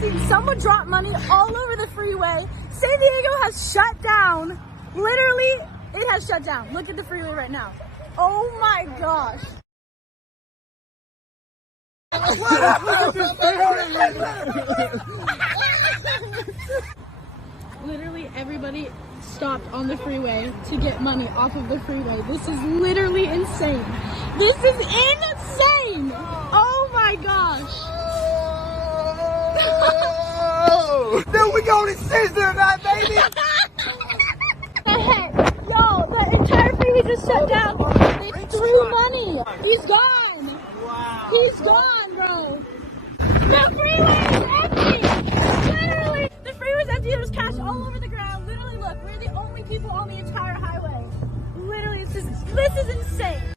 seen someone drop money all over the freeway. San Diego has shut down. Literally, it has shut down. Look at the freeway right now. Oh my gosh. Literally everybody stopped on the freeway to get money off of the freeway. This is literally insane. This is insane. Oh my gosh. Then we going to scissor that, baby. Yo, the entire freeway just shut down. They threw money. He's gone. Wow. He's gone, bro. The freeway is empty. Literally, the freeway is empty. There's cash all over the ground. Literally, look, we're the only people on the entire highway. Literally, this is insane.